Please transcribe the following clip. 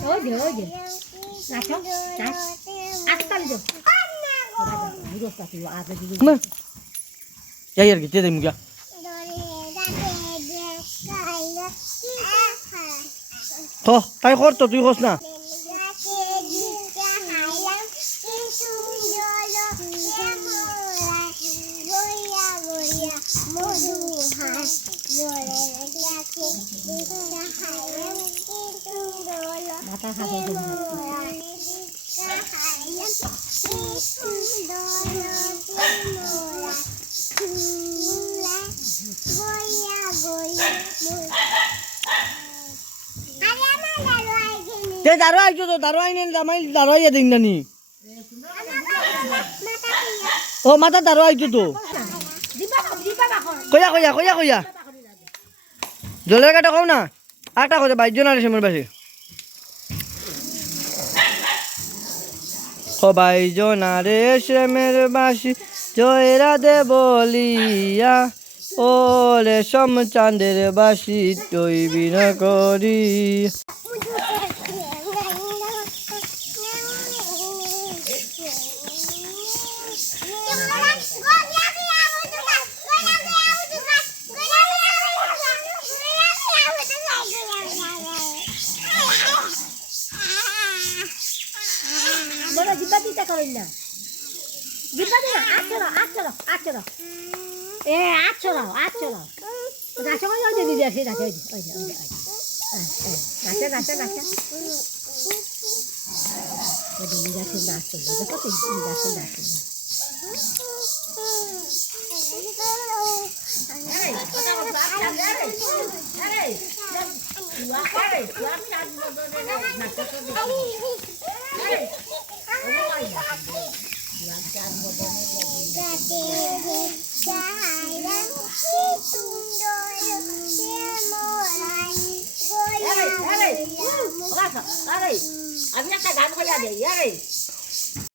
ওই যে ওই যে। নাচো নাচ। আজকাল যে বুঝতে তুই আগে দিবি না যাই আর কি তে দেই মুগা। হ তাই কর তো তুই কস না। মাথা খাবে তে দারো আইছো তো দারো আইনে দামাই দারো আইয়া দিন নানি। ও, মাথা দারো আইছো তো। কইয়া কইয়া কইয়া কইয়া। জলের কাটা কও না। আটা কথা বাইজন আর সেমর বাসে ও জোনারে শ্যামের বাসি জয়রা দে বলিয়া ও রেশম চাঁদের বাসি তৈবি না করি। দিবা দিতে করেন না দিবা দিবা আচ্ছা দাও আচ্ছা দাও আচ্ছা দাও এ আচ্ছা দাও আচ্ছা দাও নাচো ওই যে দিদি আছে নাচো ওই যে ওই যে ওই যে নাচো নাচো নাচো ওই যে দেখো তো Ari, ari, ari, ari, ari, ari, ari, ari, ari, ari, ari, ari, ari,